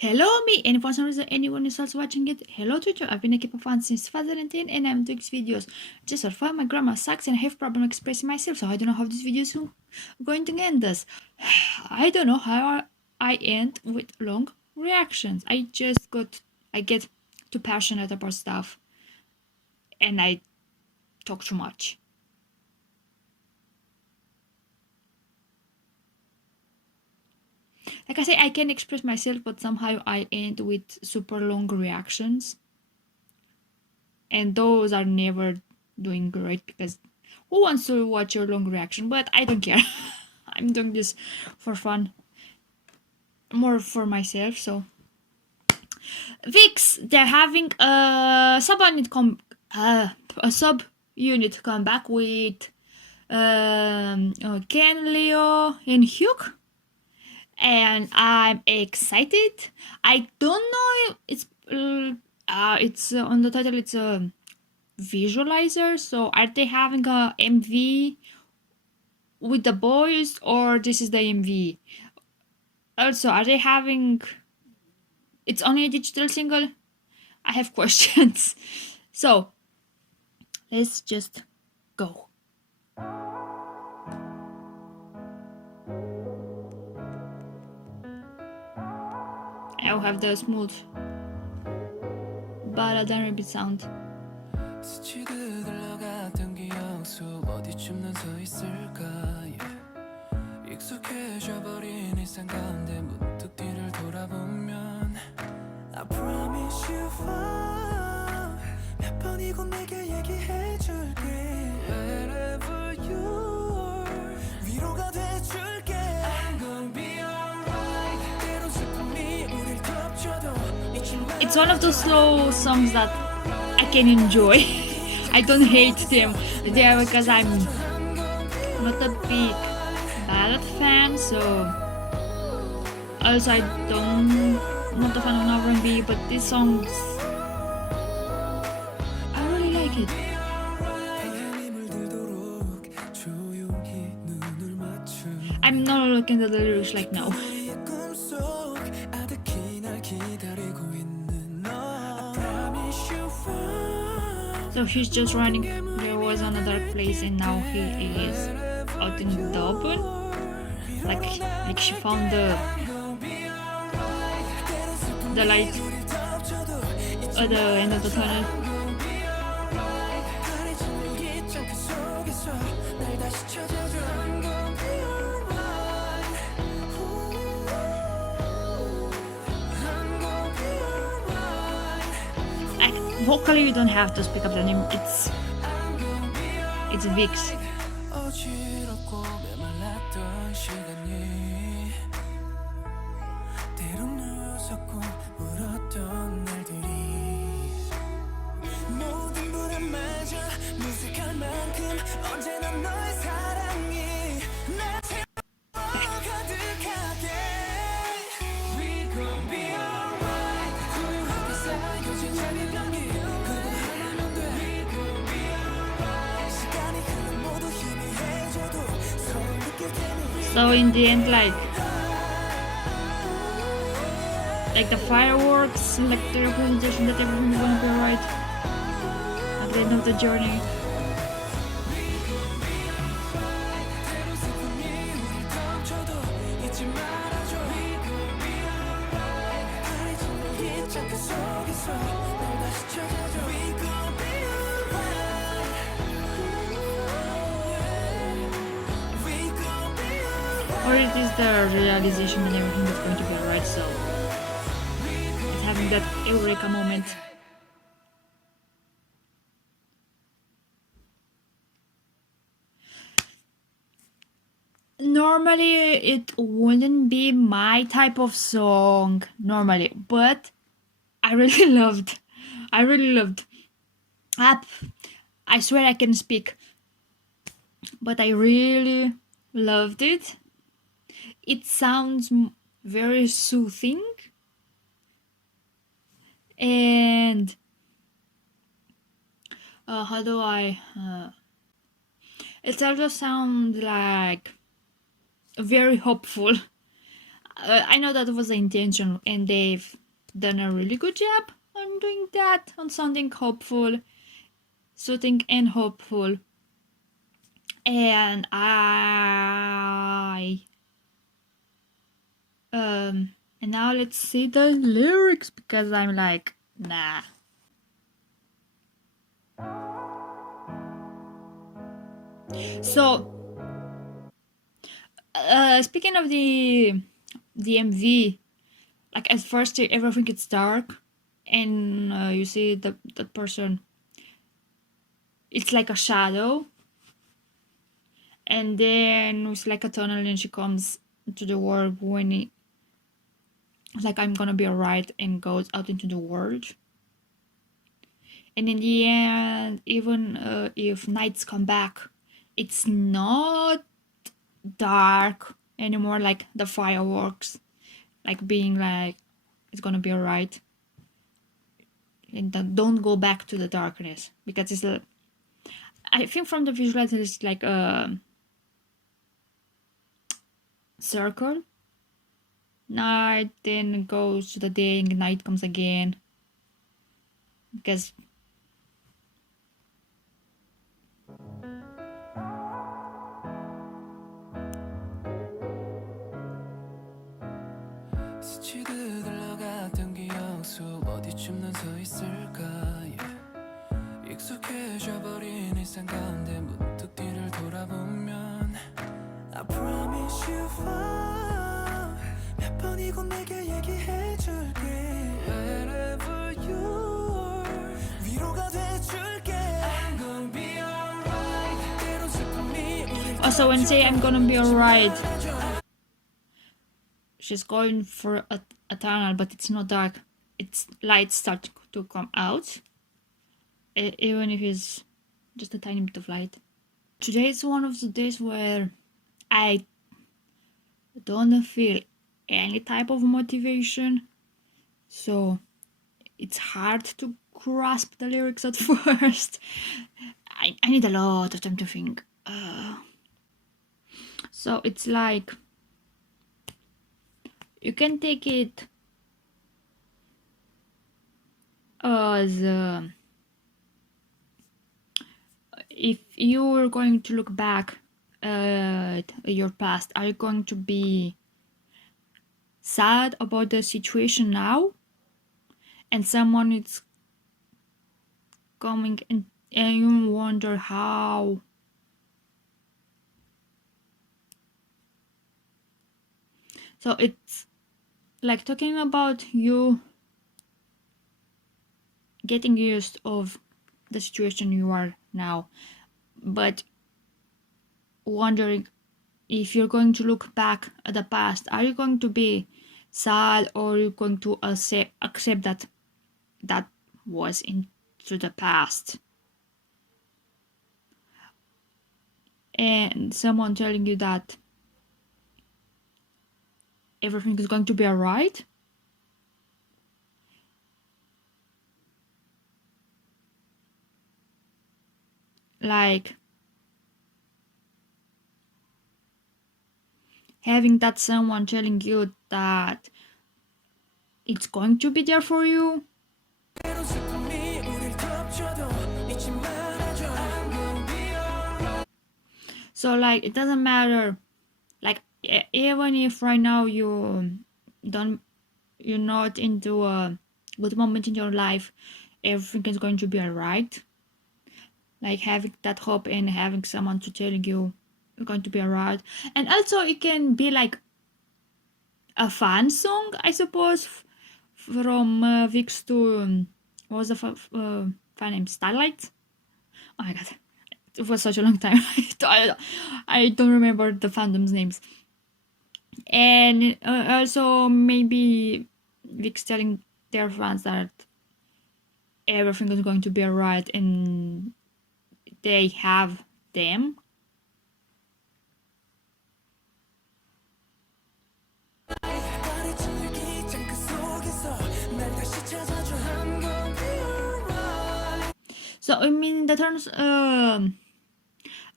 Hello me, and for some reason anyone is also watching it, hello Twitter. I've been a K-pop fan since 2010 and I'm doing these videos just for fun. My grammar sucks and I have problem expressing myself, so I don't know how this video is going to end us. I don't know how I end with long reactions. I get too passionate about stuff and I talk too much. Like I say, I can express myself, but somehow I end with super long reactions. And those are never doing great because who wants to watch your long reaction? But I don't care. I'm doing this for fun, more for myself. So VIXX, they're having a sub unit come back with Ken, Leo, and Hugh, and I'm excited. I don't know. It's on the title. It's a visualizer. So are they having a MV with the boys, or this is the MV? Also, are they having? It's only a digital single. I have questions. So let's just go. I'll have the smooth ballad and repeat sound. 익숙해져버린 일상 가운데 문득 뒤를 돌아보면 I promise you far 몇 번이고 내게 얘기해줄게 Wherever you are 위로가 돼줄게 I'm gonna be alright 때론 슬픔이 우릴 덮쳐도 It's one of those slow songs that I can enjoy. I don't hate them. They are because I'm not a big ballad fan, so also I'm not a fan of R&B, but these songs I really like it. I'm not looking at the lyrics like now. So he's just running. There was another place and now he is out in Dublin. Like she found the light at the end of the tunnel. Vocally, you don't have to speak up the name. It's VIXX. So in the end, like the fireworks, like the representation that everything's gonna be right at the end of the journey. Or it is the realization that everything is going to be alright, so it's having that eureka moment. Normally it wouldn't be my type of song normally, but I really loved I swear I can speak, but I really loved it. It sounds very soothing and how do I it also sounds like very hopeful. I know that was the intention, and they've done a really good job on doing that, on sounding hopeful, soothing and hopeful. And and now let's see the lyrics, because I'm like, nah. So, speaking of the MV, like at first everything gets dark, and you see the person. It's like a shadow, and then it's like a tunnel, and she comes to the world when it, like, I'm gonna be alright, and goes out into the world. And in the end, even if nights come back, it's not dark anymore, like the fireworks, like being like, it's gonna be alright, and don't go back to the darkness, because it's a, I think from the visuals it's like a circle. Night, then goes to the day, and night comes again, because 스치듯 흘러갔던 기억 속 어디쯤 난 서 있을까 yeah. 익숙해져 버린 일상 가운데 문득 뒤를 돌아보면 I promise you far 몇 번이고 내게 얘기해줄게 Wherever you are 위로가 돼줄게 I'm gonna be alright 때론 슬픔이 우릴 also when say I'm gonna be alright, she's going for a tunnel, but it's not dark. It's light start to come out, even if it's just a tiny bit of light. Today is one of the days where I don't feel any type of motivation, so it's hard to grasp the lyrics at first. I need a lot of time to think. So it's like, you can take it as if you were going to look back at your past, are you going to be sad about the situation now, and someone is coming and you wonder how so it's like talking about you getting used of the situation you are now, but wondering if you're going to look back at the past, are you going to be sad, or are you going to accept that that was into the past? And someone telling you that everything is going to be alright, like having that someone telling you that it's going to be there for you. 때론 슬픔이 우릴 덮쳐도 잊지 말아줘 I'm gonna be alright So like, it doesn't matter, like even if right now you're not into a good moment in your life, everything is going to be alright. Like having that hope and having someone to tell you it's going to be alright. And also it can be like a fan song, I suppose, from VIXX to what was the fan name? Starlight? Oh my god, it was such a long time. I don't remember the fandom's names. And also maybe VIXX telling their fans that everything is going to be alright, and they have them. 바래진 일기장 그 속에서 날 다시 찾아줘 I'm gonna be alright So I mean, the terms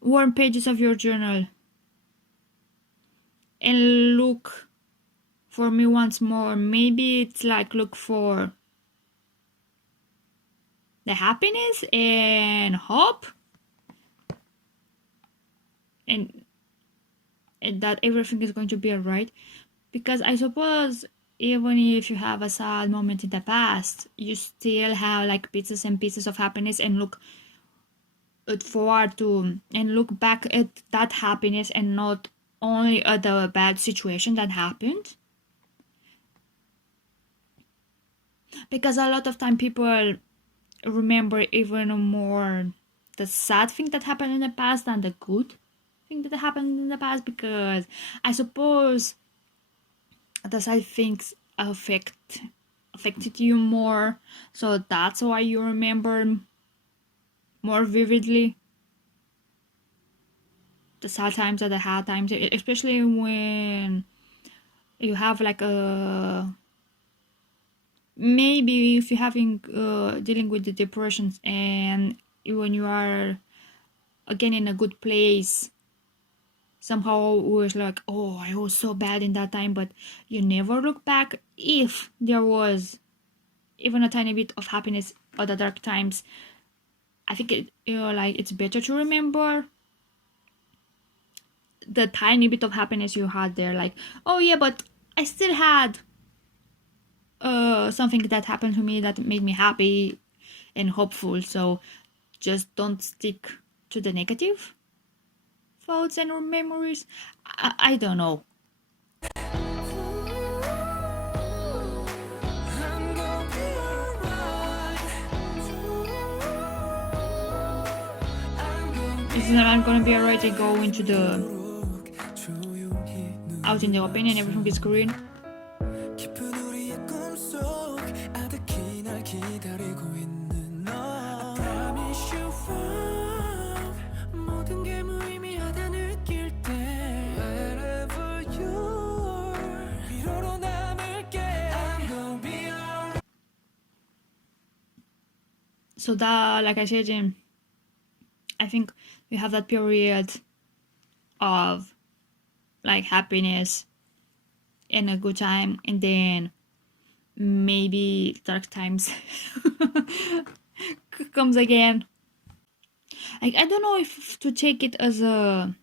warm pages of your journal and look for me once more. Maybe it's like look for the happiness and hope and that everything is going to be alright. Because I suppose even if you have a sad moment in the past, you still have like pieces and pieces of happiness and look forward to and look back at that happiness and not only at the bad situation that happened. Because a lot of time people remember even more the sad thing that happened in the past than the good thing that happened in the past, because I suppose the sad things affected you more, so that's why you remember more vividly the sad times or the hard times, especially when you have like a maybe if you're having dealing with the depressions and when you are again in a good place, somehow it was like, oh, I was so bad in that time, but you never look back if there was even a tiny bit of happiness or the dark times. I think like it's better to remember the tiny bit of happiness you had there, like, oh yeah, but I still had something that happened to me that made me happy and hopeful. So just don't stick to the negative thoughts and memories. I don't know. I'm gonna be alright. I'm gonna be It's not gonna be alright. I go into the 조용히 out in the open and everything is green. 깊은 우리의 꿈속 아득히 날 기다리고 있는 너. I promise you love. 모든 게 무의미하다 느낄 때 wherever you are 위로로 남을게. I'm gonna be alright. So that, like I said, I think we have that period of like happiness and a good time, and then maybe dark times comes again. Like, I don't know if to take it as a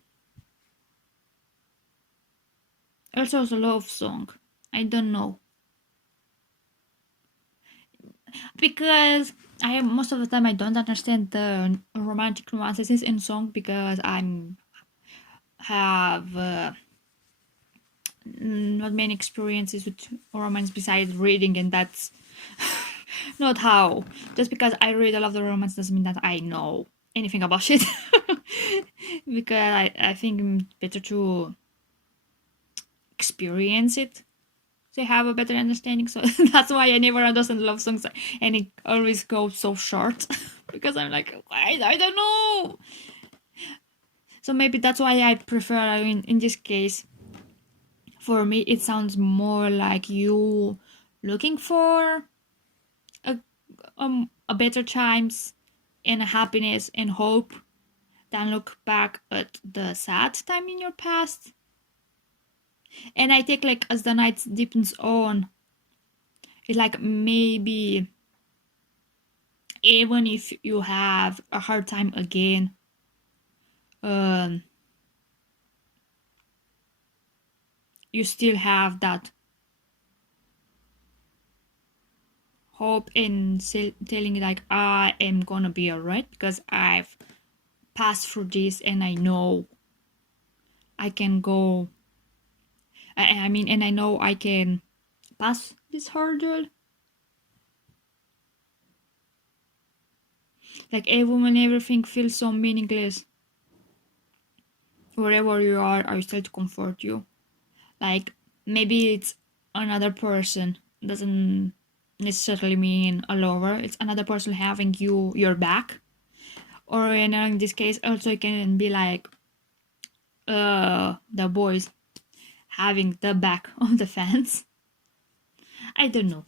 also as a love song. I don't know, because I most of the time I don't understand the romantic nuances in song, because I'm have not many experiences with romance besides reading, and that's not how. Just because I read a lot of romance doesn't mean that I know anything about it. Because I think it's better to experience it to have a better understanding. So that's why I never understand love songs, and it always goes so short. Because I'm like, I don't know. So maybe that's why I prefer, in this case, for me it sounds more like you looking for a better times and happiness and hope than look back at the sad time in your past. And I think like as the night deepens on, it's like maybe even if you have a hard time again, you still have that hope and telling like, I am gonna be alright because I've passed through this and I know I can go. I mean, and I know I can pass this hurdle. Like, even when everything feels so meaningless, wherever you are, I still to comfort you. Like, maybe it's another person, doesn't necessarily mean a lover. It's another person having your back, or in this case, also it can be like the boys having the back of the fans. I don't know.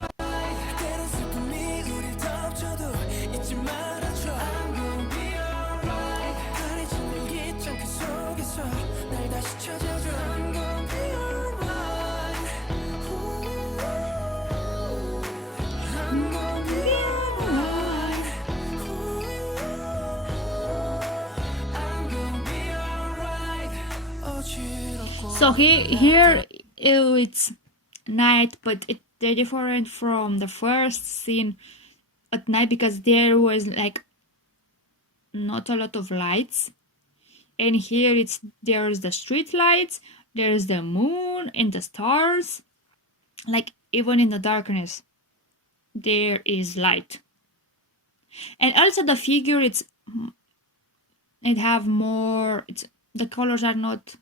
때론 슬픔이 우릴 덮쳐도 잊지 말아줘. I'm gonna be alright. 가려진 일기장 그 속에서 날 다시 찾아줘. I'm gonna So here it's night, but they're different from the first scene at night because there was like not a lot of lights, and here there's the street lights, there's the moon and the stars. Like even in the darkness, there is light, and also the figure it have more. The colors are not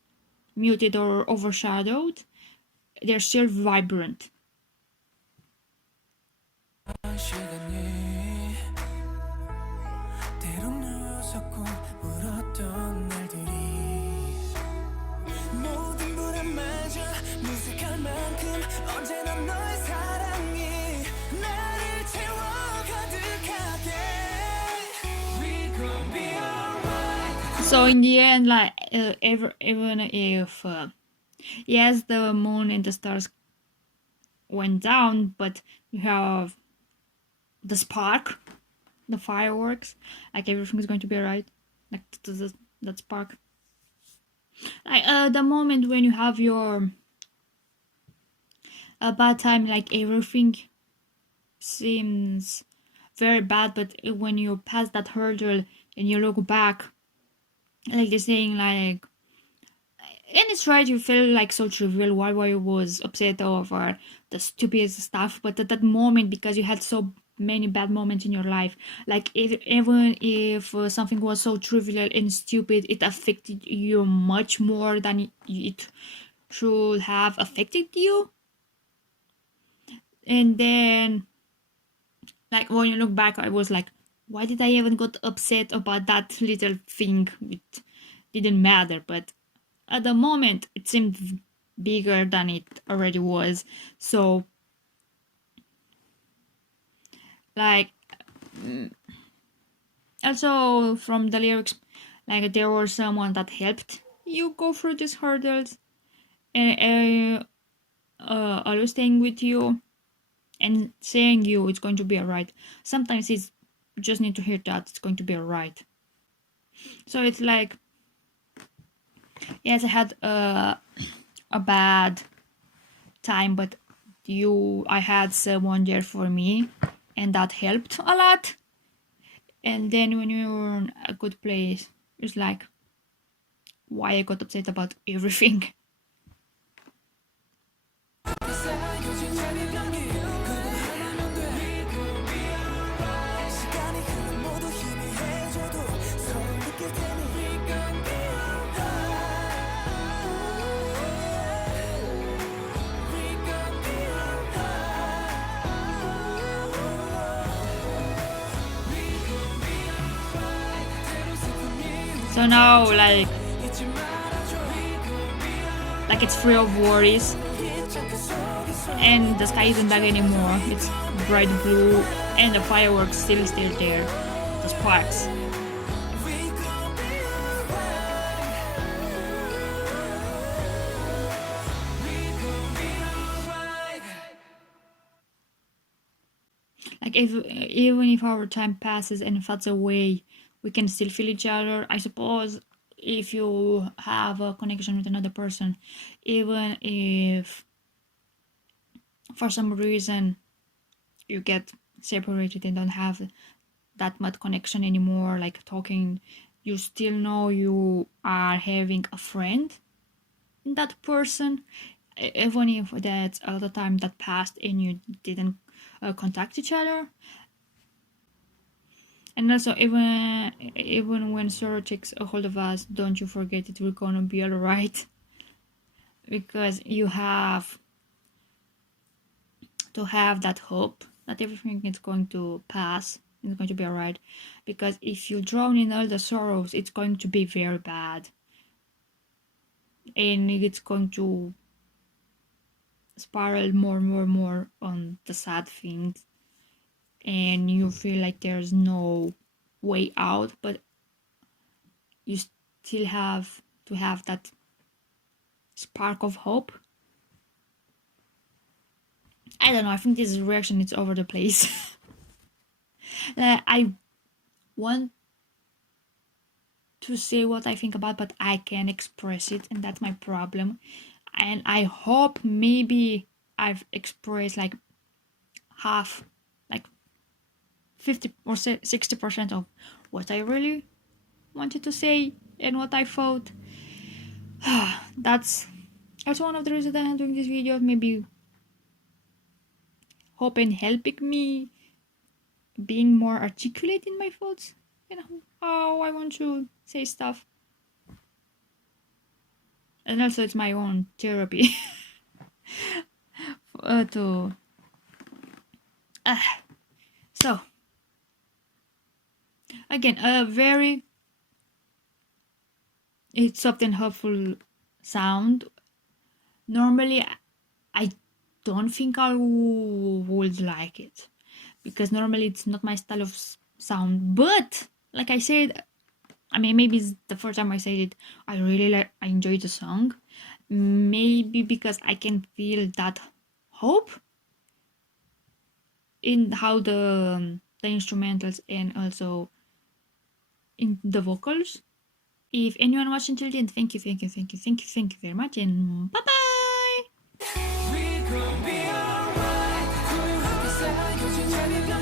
muted or overshadowed; they're still vibrant. 시간이 때론 늦었고 울었던 날들이 모든 불안마저 무색할 만큼 언제나 너의 사랑이 나를 채워 가득하게 We gon' be alright. So in the end, like even if yes, the moon and the stars went down, but you have the spark, the fireworks, like everything is going to be alright. Like that spark. Like the moment when you have your a bad time, like everything seems very bad, but when you pass that hurdle and you look back, like they're saying like, and it's right, you feel like so trivial why I was upset over the stupidest stuff, but at that moment, because you had so many bad moments in your life, like even if something was so trivial and stupid, it affected you much more than it should have affected you. And then like when you look back, I was like, why did I even got upset about that little thing? It didn't matter, but at the moment it seemed bigger than it already was. So like also from the lyrics, like there was someone that helped you go through these hurdles and always staying with you and saying you it's going to be alright. Sometimes it's just need to hear that it's going to be alright. So it's like, yes, I had a bad time, but I had someone there for me, and that helped a lot. And then when you're in a good place, it's like, why I got upset about everything. So now, like it's free of worries, and the sky isn't black anymore. It's bright blue, and the fireworks still there, the sparks. Like even if our time passes and fades away, we can still feel each other. I suppose if you have a connection with another person, even if for some reason you get separated and don't have that much connection anymore, like talking, you still know you are having a friend in that person, even if that's all the time that passed and you didn't contact each other. And also, even when sorrow takes a hold of us, don't you forget it, we're gonna be alright. Because you have to have that hope that everything is going to pass, it's going to be alright. Because if you drown in all the sorrows, it's going to be very bad. And it's going to spiral more on the sad things. And you feel like there's no way out, but you still have to have that spark of hope. I don't know, I think this reaction is over the place. I want to say what I think about, but I can't express it, and that's my problem. and I hope maybe I've expressed like half, like 50 or 60% of what I really wanted to say and what I thought. That's also one of the reasons that I'm doing this video, maybe hoping helping me being more articulate in my thoughts and how I want to say stuff. And also it's my own therapy to so again, a very it's soft and hopeful sound. Normally I don't think I would like it because normally it's not my style of sound, but like I said, I mean, maybe it's the first time I said it, I enjoyed the song. Maybe because I can feel that hope in how the instrumentals and also in the vocals. If anyone watching till the end, thank you very much, and bye bye. We gon' be alright. 조용하게 쌓여진 잔인한